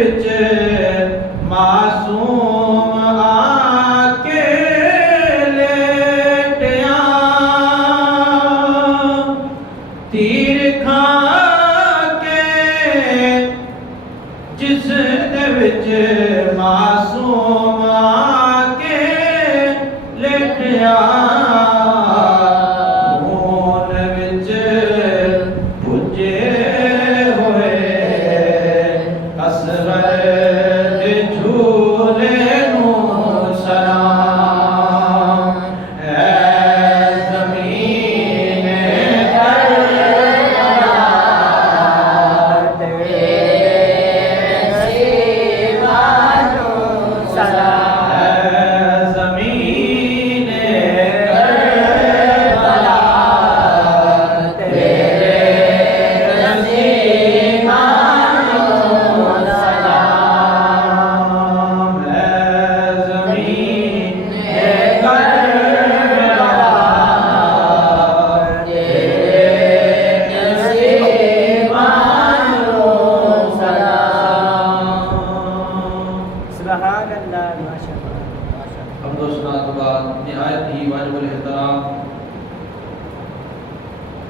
وچ معصوم آ کے لیٹیا تیر کھا کے جس دے وچ معصوم آ کے لیٹیا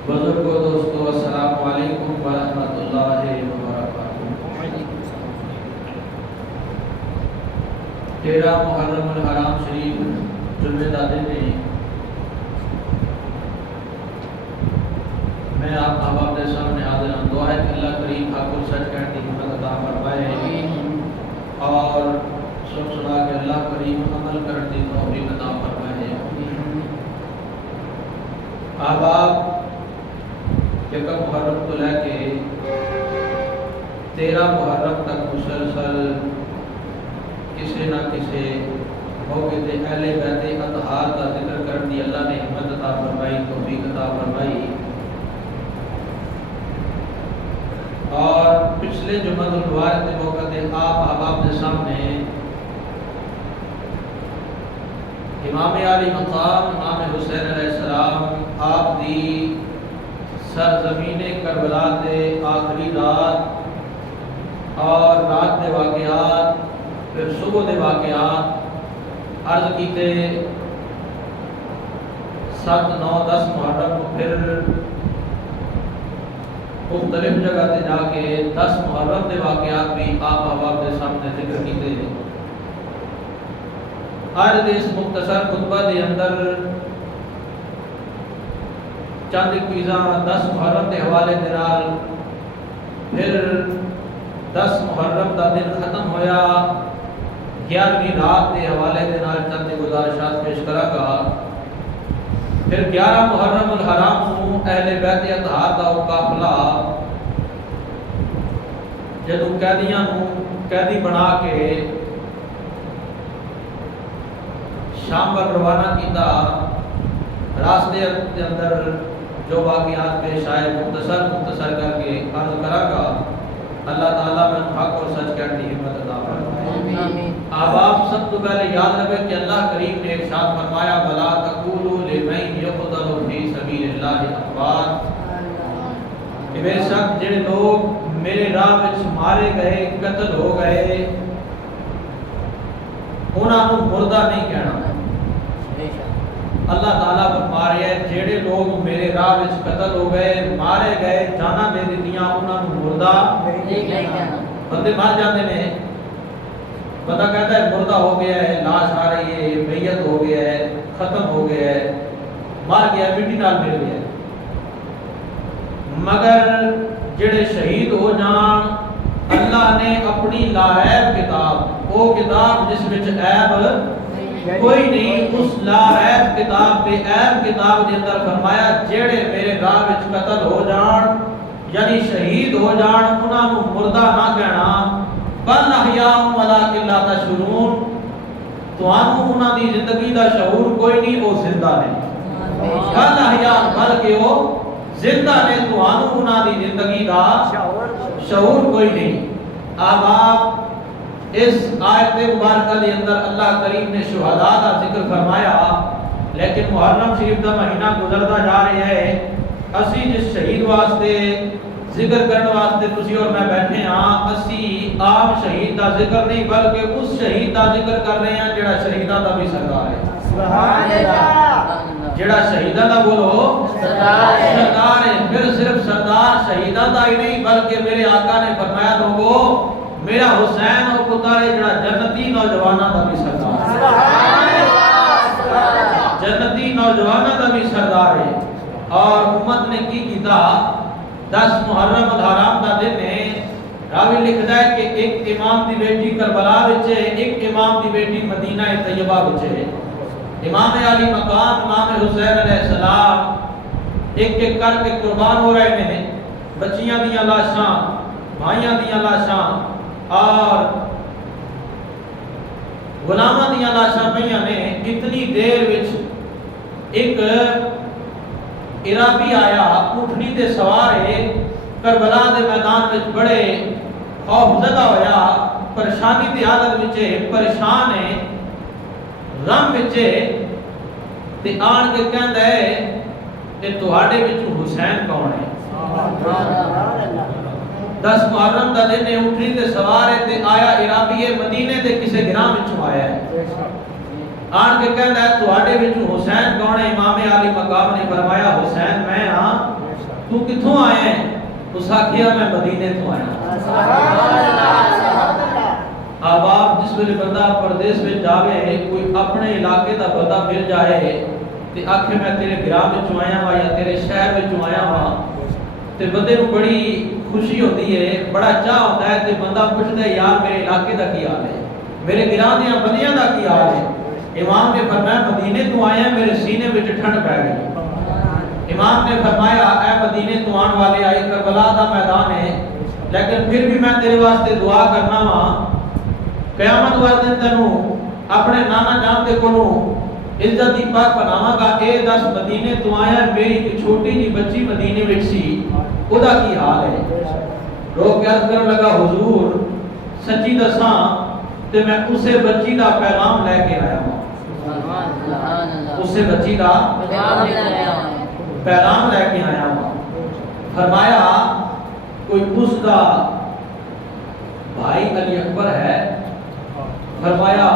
بزرگوں دوستو السلام علیکم ورحمۃ اللہ وبرکاتہ۔ 13 محرم الحرام شریف جمعے کا دن ہے۔ میں آپ احباب کے سامنے حاضر ہوں۔ دعا ہے کہ اللہ کریم حق اور سچ کہنے کی ہمت عطا فرمائے اور سن سنا کے اللہ کریم عمل کرنے کی توفیق عطا فرمائے۔ احباب، یکم محرم کو لے کے 13 محرم تک مسلسل کسی نہ کسی موقع تے اہل بیت اطہار کا ذکر کرنے دی اللہ نے ہمت عطا فرمائی، توفیق عطا فرمائی۔ اور پچھلے جمعہ الوارث کے موقع تے آپ احباب کے سامنے امام علی مقام امام حسین علیہ السلام آپ دی سرزمین کربلا دے آخری رات اور رات دے واقعات پھر صبح دے واقعات عرض کیتے 7، 9، 10 محرم کو پھر مختلف جگہ تے جا کے 10 محرم دے واقعات بھی آپ احباب دے سامنے ذکر کیتے ہیں۔ آج دے اس مختصر خطبہ دے اندر چند چیزاں 10 محرم کے حوالے دے نال پھر 10 محرم کا دن ختم ہویا 11ویں رات کے حوالے دے نال چند گزارشات پیش کراں گا۔ پھر 11 محرم الحرام کو اہل بیت اطہار کا وہ قافلہ جدوں قیدیاں نو قیدی بنا کے شام پر روانہ کیتا، راستے کے اندر جو واقعات پیش آئے مختصر کر کے عرض کراں گا۔ اللہ تعالیٰ میں حق اور سچ کہنے کی ہمت عطا فرمائے۔ احباب، سب تو پہلے یاد رکھیں کہ اللہ کریم نے ارشاد فرمایا بلا تقولوا لمن یقتل فی سبیل اللہ اموات، کہ بے شک جڑے لوگ میرے راہ وچ مارے گئے، قتل ہو گئے، انہاں نوں مردہ نہیں کہنا۔ اللہ تعالیٰ فرما رہے ہیں جڑے لوگ میرے راہ وچ قتل ہو گئے، مارے گئے، جانا دے دتیاں، انہاں نوں مردہ نہیں کہنا۔ بندے مر جاندے نے، بندہ کہتا ہے مردہ ہو گیا ہے، لاش آ رہی ہے، میت ہو گیا ہے، ختم ہو گیا ہے، مر گیا ہے، مٹی نال مل گیا ہے۔ مگر جڑے شہید ہو جان، اللہ نے اپنی لاعیب کتاب، وہ کتاب جس وچ عیب کوئی نہیں، اس لاعیب کتاب پہ عیب کتاب کے اندر فرمایا جڑے میرے راہ وچ قتل ہو جان یعنی شہید ہو جان، انہاں نوں مردہ نہ کہنا۔ بل احیاء ولکن لا تشعرون، تانوں انہاں دی زندگی دا شعور کوئی نہیں، وہ زندہ نے۔ بل احیاء، بلکہ وہ زندہ نے، تانوں انہاں دی زندگی دا شعور کوئی نہیں۔ احباب، اس آیت مبارکہ کے اندر اللہ کریم نے شہداء کا ذکر فرمایا، لیکن محرم شریف کا مہینہ گزرتا جا رہا ہے، اسی جس شہید واسطے ذکر کرنے واسطے تسی اور میں بیٹھے ہاں اسی عام شہید دا ذکر نہیں بلکہ اس شہید دا ذکر کر رہے ہیں جڑا شہیداں دا بھی سردار ہے سبحان اللہ جڑا شہیداں دا بولو سردار ہے پھر صرف سردار شہیداں دا ہی نہیں بلکہ میرے آقا نے فرمایا لوگو میرا حسین اور پتر ہے جڑا جنتی نوجواناں دا بھی سردار ہے سبحان اللہ جنتی نوجواناں دا بھی سردار ہے اور امت نے کی کیتا 10 محرم الحرام دا دن ہے راوی لکھدا ہے کہ ایک امام دی بیٹی کربلا وچ ہے ایک امام دی بیٹی مدینہ طیبہ وچ ہے امام علی مقام امام حسین علیہ السلام ایک ایک کر کے قربان ہو رہے ہیں بچیاں دیاں لاشاں بھائیاں دیاں لاشاں اور غلاماں دیاں لاشاں پئیاں نے اتنی دیر وچ ایک عرابی آیا اونٹنی تے سوار ہے کربلا دے میدان وچ بڑے خوف زدہ ہویا پریشانی دی حالت وچ پریشان ہے غم وچ تے آن کے کہندا ہے کہ تہاڈے وچوں حسین کون ہے 10 محرم دا دن اونٹنی تے سوار ہے تے آیا عرابی مدینے دے کسے گراں وچوں آیا ہے آن کے کہندا ہے تہاڈے وچوں حسین کون ہے امام علی مقام نے فرمایا حسین میں ہاں تو کتھوں آئے ہیں اس آکھیا میں مدینے تو آیا سبحان اللہ اب آپ جس ویلے بندہ پردیس میں جاوے کوئی اپنے علاقے دا بندہ مل جائے تے آکھے میں تیرے گراں وچوں آیا ہاں یا تیرے شہر وچوں آیا ہاں تے بندے نوں بڑی خوشی ہوتی ہے بڑا چاہ ہوتا ہے تے بندہ پوچھدا ہے یار میرے علاقے دا کی حال ہے میرے گراں دیاں بندیاں دا کی حال ہے امام نے فرمایا مدینے تو آیا میرے سینے میں ٹھنڈ پہ گئی امام نے فرمایا اے مدینے تو آن والے آئے کربلا دا میدان ہے لیکن پھر بھی میں تیرے واسطے دعا کرنا وا قیامت والے دن تینوں اپنے نانا جان دے کولوں عزت دی پاک بناواں گا اے 10 مدینے تو آیا میری ایک چھوٹی جی بچی مدینے وچ سی اودا کی حال ہے لوگ عرض کرن لگا حضور سچی دساں تے میں اسے بچی دا پیغام لے کے آیا ہوں اسے بچی دا پیغام لے کے آیا ہوں فرمایا کوئی اس دا بھائی علی اکبر ہے فرمایا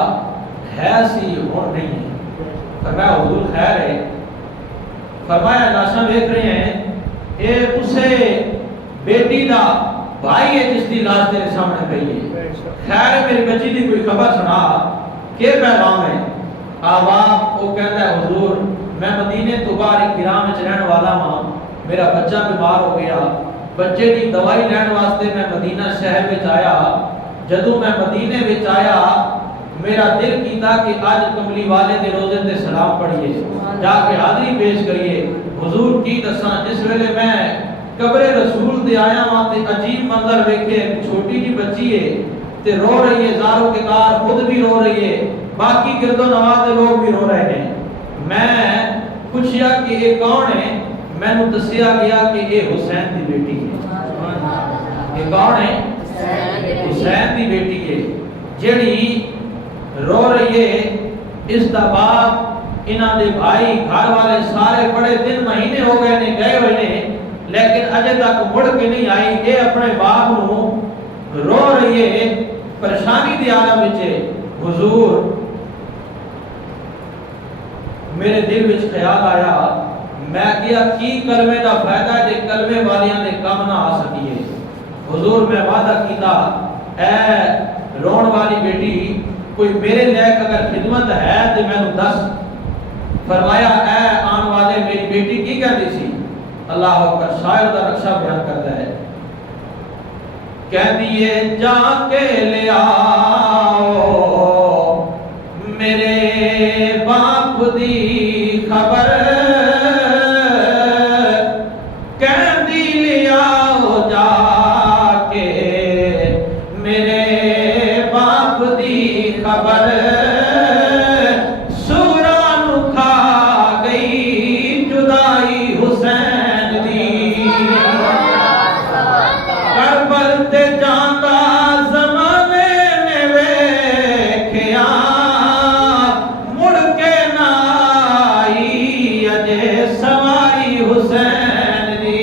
ہے سی ہون نہیں ہے فرمایا حضور خیر ہے فرمایا لاشاں دیکھ رہے ہیں اے اسے بیٹی دا بھائی ہے جس دی لاش تیرے سامنے پئی ہے خیر ہے میری بچی دی کوئی خبر سنا کہ پیغام ہے آواز وہ کہتا ہے حضور میں مدینے تو باہر ایک گراں وچ رہن والا ہاں میرا بچہ بیمار ہو گیا بچے دی دوائی لین واسطے میں مدینہ شہر وچ آیا جدوں میں مدینے وچ آیا میرا دل کیتا کہ آج کملی والے دے روزے تے سلام پڑھیے جا کے حاضری پیش کریے حضور کی دساں جس ویلے میں قبر رسول دے آیا ہاں تے عجیب منظر ویکھے چھوٹی جی بچی ہے تے رو رہی ہے زاروں کے کار خود بھی رو رہی ہے باقی گرد و نواز لوگ بھی رو رہے ہیں میں پوچھیا کہ یہ کون ہے میں نے دسیا گیا کہ یہ حسین دی بیٹی ہے یہ کون ہے حسین دی بیٹی ہے جڑی رو رہی ہے اس دا باپ انہاں دے بھائی گھر والے سارے بڑے دن مہینے ہو گئے نے گئے ہوئے نے لیکن اجے تک مڑ کے نہیں آئی یہ اپنے باپ نو رو رہی ہے پریشانی دی عالم وچ حضور میرے دل وچ خیال آیا میں کیا کی کلمے دا فائدہ جے کلمے والیاں دے کم نہ آ سکیے حضور میں وعدہ کیتا اے رون والی بیٹی کوئی میرے لائق اگر خدمت ہے تے مینوں دس فرمایا اے آن والے میری بیٹی کی کہندی سی اللہ اکبر شاعر دا نقشہ بیان کرتا ہے کہندی ہے جا کے لے آؤ میرے باپ دی خبر کہندی لے آؤ جا کے میرے باپ دی خبر سوران کھا گئی جدائی حسین دی کربل تے جاندا زمانے نے ویکھیا مڑ کے نہ آئی اجے سوائی حسین دی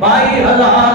22,000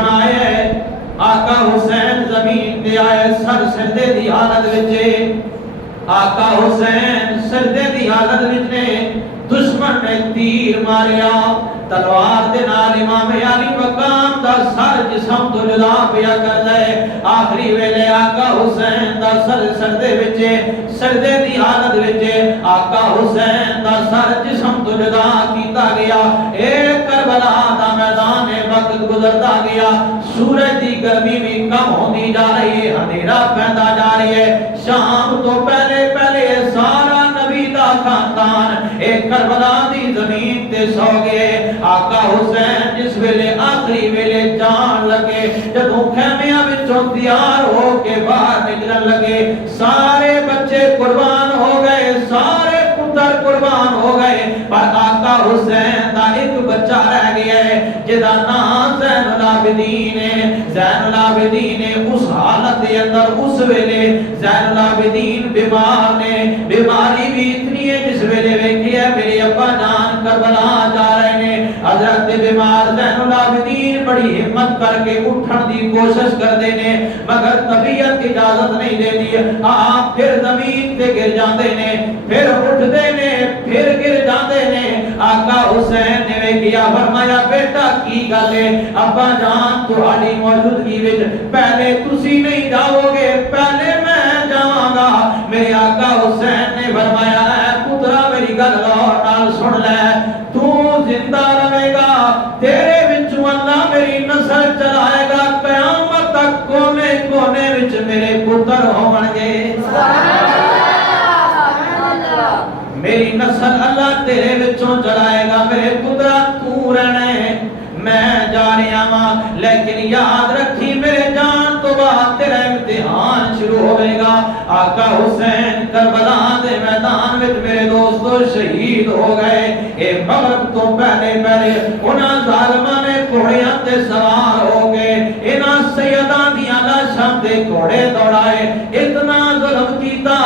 دشمن آئے آقا حسین زمین تے آئے سر سردے دی حالت وچ آقا حسین سردے دی حالت وچ نے دشمن نے تیر ماریا تلوار دے نال امام علی مقام دا سر جسم تو جدا پیا کردا ہے آخری ویلے آقا حسین دا سر سردے وچ سردے دی حالت وچ آقا حسین دا سر جسم تو جدا کیتا گیا اے کربلا دا میدان وقت گزردا گیا سورج دی گرمی بھی کم ہوندی جا رہی ہے اندھیرا پیندا جا رہی ہے شام تو پہلے پہلے سارا نبی دا خاندان اے کربلا دی زمین تے سو گئے آقا حسین جس ویلے آخری ویلے جان لگے جدوں خیمیاں وچوں تیار ہو کے باہر نکلن لگے سارے بچے قربان ہو گئے سارے پتر قربان ہو گئے پر آقا حسین دا ایک بچہ رہ گیا ہے جدا نام زین العابدین ہے زین العابدین اس حالت دے اندر اس ویلے زین العابدین بیمار نے بیماری بھی اتنی ہے جس ویلے ویکھی ہے میرے ابا جان کربلا جا رہے ہیں حضرت بیمار زین العابدین بڑی ہمت کر کے اٹھن دی کوشش کردے نے مگر طبیعت اجازت نہیں دیتی آپ پھر زمین تے گر جاندے نے پھر اٹھدے نے پھر گر جاندے نے آقا حسین نے ویکھیا فرمایا بیٹا کی گل ہے ابا جان تہاڈی موجودگی وچ پہلے تسی نہیں جاؤ گے پہلے میں جاواں گا میرے آقا حسین نے فرمایا اے پترا میری گل غور نال سن لے تو زندہ رہے گا تیرے وچوں اللہ میری نسل چلائے گا قیامت تک کونے کونے وچ میرے پتر ہون گے میری نسل اللہ تیرے وچوں چلائے گا میرے پترا تو رہنا ہے میں جا رہا ہاں لیکن یاد رکھی میرے جان تو بعد تیرا امتحان شروع ہوئے گا آقا حسین کربلا دے میدان وچ میرے دوستو شہید ہو گئے اے مغرب تو پہلے پہلے انہاں ظالماں نے گھوڑیاں تے سوار ہو گئے انہاں سیداں دیاں لاشاں تے گھوڑے دوڑائے اتنا ظلم کیتا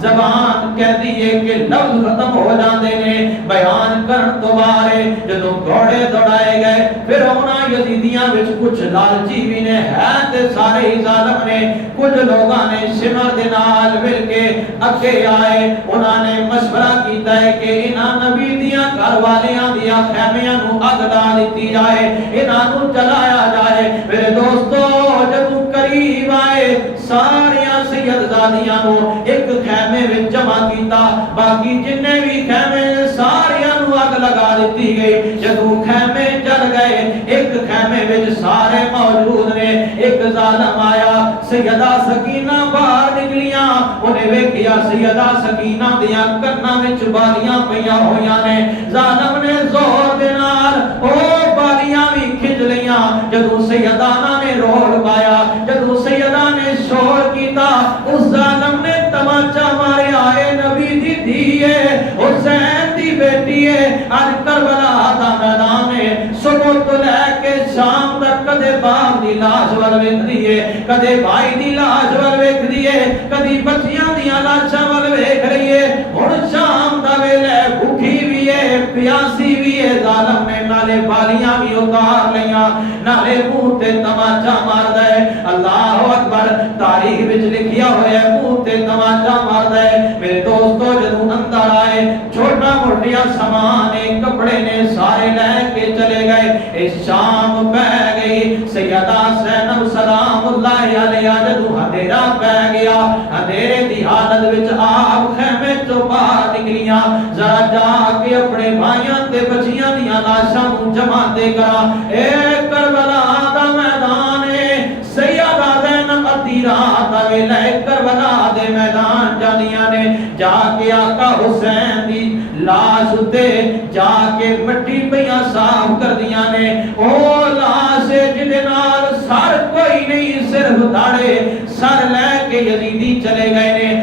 زبان کہہ دیئے کہ لفظ ختم ہو جاندے نے بیان کرن تو بارے جدوں گھوڑے دوڑائے گئے پھر انہاں یزیدیاں وچ کچھ لالچی بھی نے ہے تے سارے ہی ظالم نے کچھ لوگاں نے شمر دے نال مل کے اگے آئے انہاں نے مشورہ کیتا ہے کہ انہاں نبی دیاں گھر والیاں دیاں خیمیاں نو اگ لا دتی جائے انہاں نو جلایا جائے میرے دوستو جدوں قریب آئے ساریاں سیدزادیاں نو ایک خیمے وچ جمع کیتا باقی جننے بھی خیمے ساریاں نو اگ لگا دتی گئی جدوں خیمے جل گئے ایک خیمے وچ سارے موجود نے ایک ظالم آیا سیدہ سکینہ باہر نکلیاں انہیں ویکھیا سیدہ سکینہ دیاں کناں وچ بالیاں پیاں ہویاں نے ظالم نے زور دے نال او بالیاں بھی کھچ لیاں جدوں سیدانہ نے روڑ پایا جدوں سیدہ نے شور کیتا اس ظالم نے تماچا ماریا اے نبی دی دھیے حسین دی بیٹی ہے آج کربلا دا میدان ہے صبح تو لے کے شام تک کدے باپ دی لاش ول ویکھ دیے کدے بھائی دی لاش ول ویکھ دیے کدی بچیاں دیاں لاشاں ول ویکھ رہی ہے ہن شام دا ویلے بھوکھی بھی ہے پیاسی بھی ہے ظالم نے نالے بالیاں بھی اتار لیاں نالے منہ تے تماچا ماردا ہے اللہ اکبر تاریخ وچ لکھیا ہویا ہے منہ تے تماچا ماردا ہے میرے دوستو جدوں اندر آئے چھوٹا موٹیا سامان کپڑے نے سارے لے کے چلے گئے اس شام پہ گئی سیدہ زینب سلام اللہ علیہا جدوں اندھیرا پہ گیا اندھیرے دی حالت وچ آپ خیمے چوں باہر نکلیاں ذرا جا کے اپنے بھائیاں تے بچیاں دیاں لاشاں نوں جمع تے کرا اے کربلا دا میدان ہے سیدہ زینب ادھی رات دا ویلا کربلا دے میدان جانیاں نے جا کے آقا حسین دی لاش تے جا کے مٹی پیاں صاف کر دیاں نے او لاش جدے نال سر کوئی نہیں صرف داڑے سر لے کے یزیدی چلے گئے نے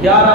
11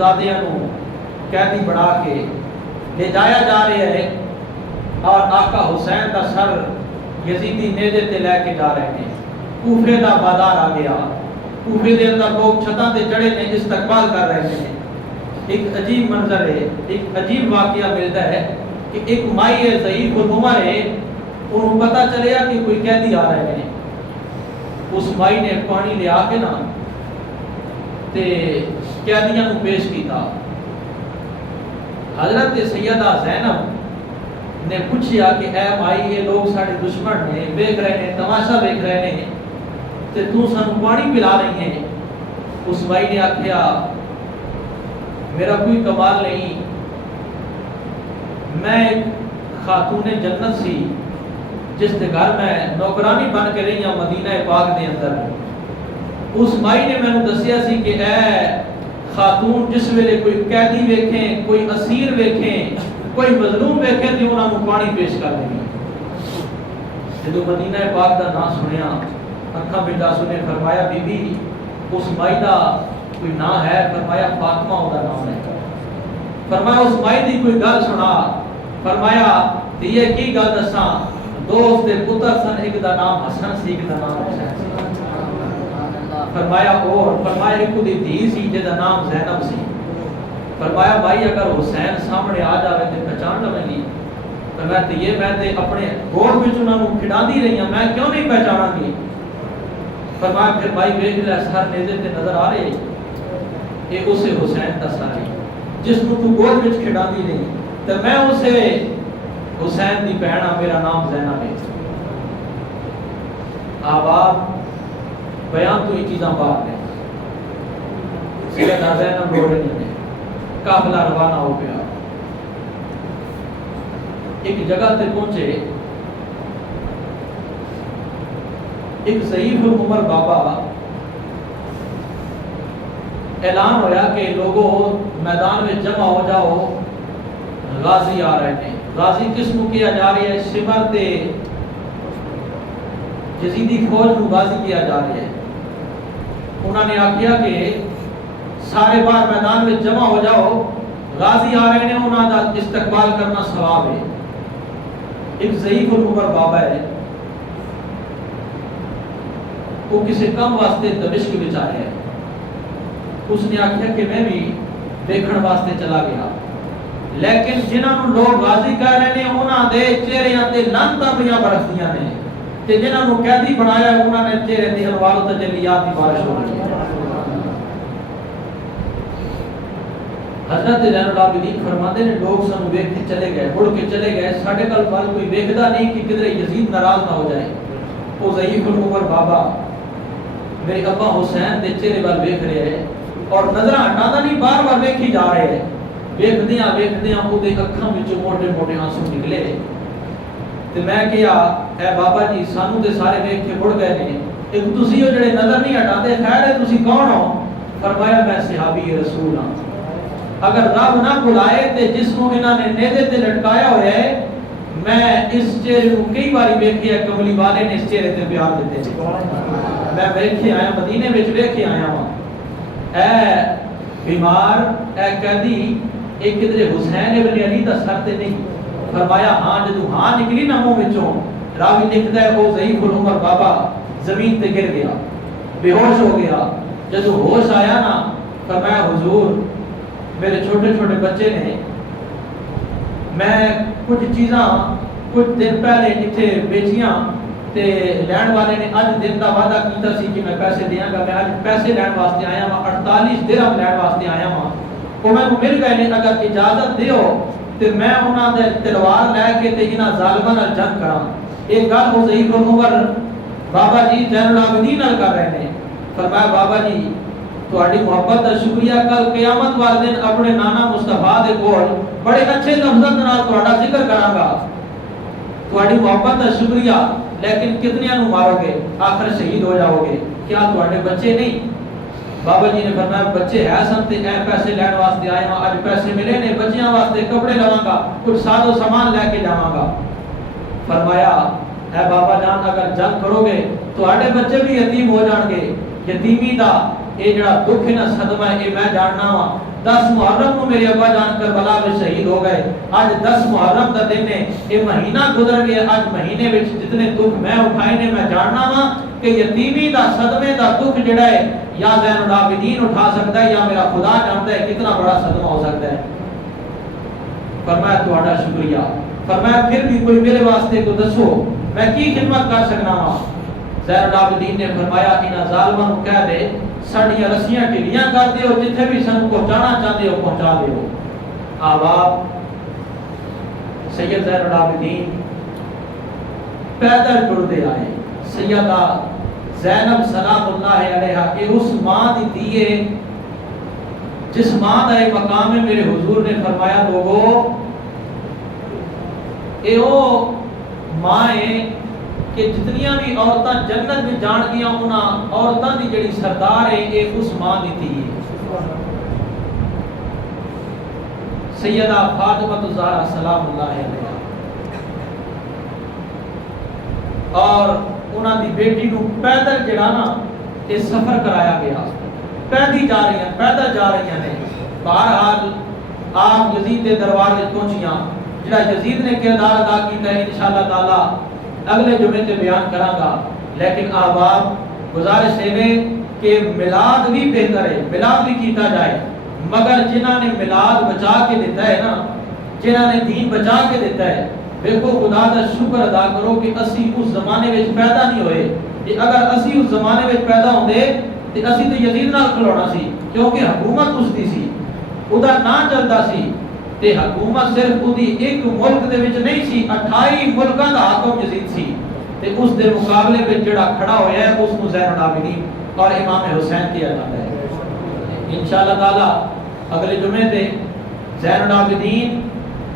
شہزادیاں نو قیدی بنا کے لے جایا جا رہا ہے اور آقا حسین کا سر یزیدی نیزے تے لے کے جا رہے ہیں. کوفے دا بازار آ گیا. کوفے دے اندر لوگ چھتاں تے چڑھے نے استقبال کر رہے ہیں. ایک عجیب منظر ہے, ایک عجیب واقعہ ملتا ہے کہ ایک مائی ہے ضعیف العمر ہے, انہوں پتہ چلیا کہ کوئی قیدی آ رہے ہیں. اس مائی نے پانی لے آ کے نا تے قیدیاں نو پیش کیتا. حضرت سیدہ زینب نے پوچھیا کہ اے مائی یہ لوگ سارے دشمن نے, دیکھ رہے ہیں, تماشا دیکھ رہے ہیں تے تو سانو پانی پلا رہی ہیں. اس مائی نے آکھیا میرا کوئی کمال نہیں, میں ایک خاتون جنت سی جس کے گھر میں نوکرانی بن کے رہی ہوں مدینہ پاک دے اندر. اس مائی نے میں دسیا سی کہ اے خاتون جس ویلے کوئی قیدی ویکھیں, کوئی اسیر ویکھیں, کوئی مظلوم ویکھیں تو انہاں نوں پانی پیش کر دیں. جدوں مدینہ پاک دا نام سنیا اکھاں وچ آنسو نے فرمایا بی بی اس مائی دا کوئی نام ہے؟ فرمایا فاطمہ او دا نام ہے. فرمایا اس مائی دی کوئی گل سنا. فرمایا یہ کی گل دساں, دوست دے پتر سن, ایک دا نام حسن سی, ایک دا نام حسین سی. فرمایا اور فرمایا ایک دی دھی سی جے دا نام زینب سی. فرمایا بھائی اگر حسین سامنے آ جاوے تے پہچان لویں گی. فرمایا تے یہ میں تے اپنے گود وچ انہاں نوں کھڈاندی رہی ہوں, میں کیوں نہیں پہچاناں گی. فرمایا پھر بھائی ویکھ لے سر نیزے تے نظر آ رہے یہ اسے حسین دا سر ہے جس نوں تو گود وچ کھڈاندی رہی, تے میں اسے حسین دی بہن ہاں, میرا نام زینب ہے. آباد بیان تو یہ چیزاں بات ہے. سیدہ زینب رو رہی ہیں, قافلہ روانہ ہو گیا. ایک جگہ تے پہنچے, ایک ضعیف العمر بابا, اعلان ہویا کہ لوگوں میدان میں جمع ہو جاؤ, غازی آ رہے ہیں. غازی کس کو کیا جا رہی ہے؟ شمر تے یزیدی فوج کو غازی کیا جا رہی ہے. انہوں نے آکھیا کہ سارے بار میدان میں جمع ہو جاؤ, غازی آ رہے ہیں, انہوں کا استقبال کرنا ثواب ہے. ایک ضعیف العمر بابا ہے, وہ کسی کم واسطے دمشق میں آیا ہے. اس نے آکھیا کہ میں بھی دیکھن واسطے چلا گیا, لیکن جنہاں نوں لوگ غازی کہہ رہے ہیں انہاں دے چہریاں تے لعنتاں پیاں برسدیاں نے, تے جنہاں نوں قیدی بنایا انہاں نے چہرے تے انوار و تجلیات کی بارش ہو رہی ہے. حضرت زین العابدین فرماتے ہیں لوگ سانو ویکھ کے چلے گئے, مڑ کے چلے گئے, ساڈے کل بال کوئی ویکھدا نہیں کہ کدھر یزید ناراض نہ ہو جائے. وہ ضعیف العمر بابا میرے ابا حسین دے چہرے وال ویکھ رہے ہیں اور نظر ہٹانا نہیں, بار بار ویکھی جا رہے ہیں. ویکھدیاں وہ دے اکھاں وچوں موٹے موٹے آنسو نکلے. تے میں کہیا اے بابا جی سانو تے سارے ویکھ کے مڑ گئے نے, ایک تسی ہو جڑے نظر نہیں ہٹاتے, خیر ہے تسی کون ہو؟ فرمایا میں صحابی رسول ہاں. اگر رب نہ بلائے تے جس کو انہاں نے نیزے تے لٹکایا ہوا ہے, میں اس چہرے کو کئی باری ویکھیا, کملی والے نے اس چہرے تے پیار دیتے ہیں. میں ویکھے آیا, مدینے وچ ویکھے آیا ہاں. اے بیمار, اے قیدی, ایک کدھر حسین ابن علی دا سر تے نہیں. فرمایا ہاں. جدو ہاں نکلی نا منہ وچوں, راوی لکھدا ہے وہ ضعیف العمر بابا زمین تے گر گیا, بے ہوش ہو گیا. جدو ہوش آیا نا, فرمایا حضور میرے چھوٹے چھوٹے بچے نے, میں کچھ چیزاں کچھ دن پہلے اتنے بیچیاں, تے لین والے نے اج دن کا وعدہ کیتا سی کہ میں پیسے دیاں گا. میں اج پیسے لین واسطے آیا ہاں, 48 درہم لین واسطے آیا ہاں. وہ میں مل گئے نے, اگر اجازت دیو تے میں انہاں دے تلوار لے کے تے انہاں ظالماں نال جنگ کراں. ایک گل وہ ضعیف العمر بابا جی زین العابدین نال کر رہے ہیں. فرمایا بابا جی تہاڈی محبت دا شکریہ, کل قیامت والے دن اپنے نانا مصطفیٰ دے کول بڑے اچھے لفظاں نال تہاڈا ذکر کراں گا. تہاڈی محبت دا شکریہ, لیکن کتنیاں نوں مارو گے؟ آخر شہید ہو جاؤ گے. کیا تہاڈے بچے نہیں؟ بابا جی نے فرمایا بچے ہے سن تے اے پیسے لین واسطے آئے ہاں, اج پیسے ملے نے, بچیاں واسطے کپڑے لواں گا, کچھ ساز و سامان لے کے جاواں گا. فرمایا اے بابا جان اگر جنگ کرو گے تہاڈے بچے بھی یتیم ہو جان گے. یتیمی دا یہ جڑا دکھ ہے نا, صدمہ ہے, یہ میں جاننا وا. 10 محرم کو میرے ابا جان کربلا میں شہید ہو گئے. آج 10 محرم کا دن ہے, یہ مہینہ گزر گیا. آج مہینے وچ جتنے دکھ میں اٹھائے نے میں جاننا وا کہ یتیمی دا صدمے دا دکھ جڑا ہے یا زین العابدین اٹھا سکتا ہے یا میرا خدا جانتا ہے کتنا بڑا صدمہ ہو سکتا ہے. فرمایا تہاڈا شکریہ. فرمایا پھر بھی کوئی میرے واسطے کو دسو میں کی خدمت کر سکنا وا. زین العابدین نے فرمایا انہاں ظالماں نوں کہہ دے ساڈیاں رسیاں ڈھیلیاں کر دیو, جتھے بھی سن پہنچانا چاہتے ہو پہنچا دیو. آباب سید زین العابدین پیدل ٹرتے آئے. سیدہ زینب سلام اللہ علیہا کہ اس ماں دی دیے جس ماں دا یہ مقام ہے. میرے حضور نے فرمایا لوگو اے او ماں ہے کہ جتنیاں بھی عورتاں جنت میں جان گیا انہاں عورتاں دی جڑی سردار ہے اے اس ماں دی تھی. سیدہ فاطمہ الزہرا سلام اللہ علیہا اور انہاں دی بیٹی نو پیدل جڑا نا یہ سفر کرایا گیا. پیدل جا رہی ہیں, پیدل جا رہی ہیں. بہرحال آپ یزید کے دربار میں پہنچیاں. جڑا یزید نے کردار ادا کیتا ہے انشاءاللہ تعالی اگلے جمعے تے بیان کراں گا. لیکن احباب گزارش ہے کہ میلاد بھی بہتر ہے, میلاد بھی کیتا جائے, مگر جنہاں نے میلاد بچا کے دیتا ہے نا, جنہاں نے دین بچا کے دیتا ہے, دیکھو خدا دا شکر ادا کرو کہ اسی اس زمانے وچ پیدا نہیں ہوئے. کہ اگر اسی اس زمانے وچ پیدا ہوندے تے اسی تے یزید نال کھلونا سی, کیونکہ حکومت اس دی سی, ادا نہ چلدا سی. تے حکومت صرف اودی ایک ملک دے وچ نہیں سی, 28 ملکاں دا حاکم یزید سی. تے اس دے مقابلے وچ جڑا کھڑا ہویا ہے اس کو زین العابدین اور امام حسین کیا جاتا ہے. انشاءاللہ تعالی اگلے جمعے تے زین العابدین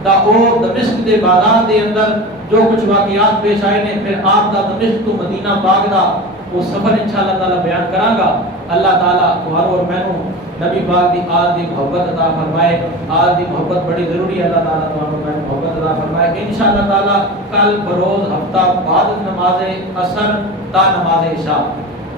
دا او دمشق دے بازار دے اندر جو کچھ واقعات پیش آئے نے, پھر آپ دا دمشق تو مدینہ پاک دا وہ سفر انشاءاللہ تعالی بیان کراں گا. اللہ تعالی تمہاروں اور مینوں نبی پاک دی آل دی محبت عطا فرمائے. آل دی محبت بڑی ضروری ہے. اللہ تعالی تمہاروں اور مینوں محبت عطا فرمائے. انشاءاللہ تعالی کل بروز ہفتہ بعد نماز عصر تا نماز عشاء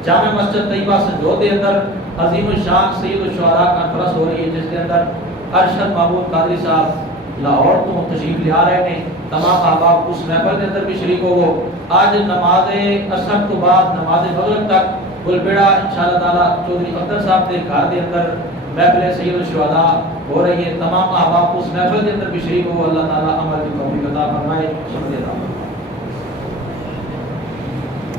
جامع مسجد طیبہ سنجود دے اندر عظیم الشان سید الشہداء کانفرنس ہو رہی ہے, جس کے اندر ارشد محمود قادری صاحب لاہور تو تشریف لے آ رہے ہیں. تمام احباب اس محفل کے اندر بھی شریک ہو. آج نماز عصر تو بعد نماز مغرب تک گلبیڑا انشاءاللہ تعالی چودھری اختر صاحب کے گھر کے اندر محفل سید الشہداء ہو رہی ہے. تمام احباب اس محفل کے اندر بھی شریک ہو. اللہ تعالی عمل کی توفیق عطا فرمائے. شکریہ.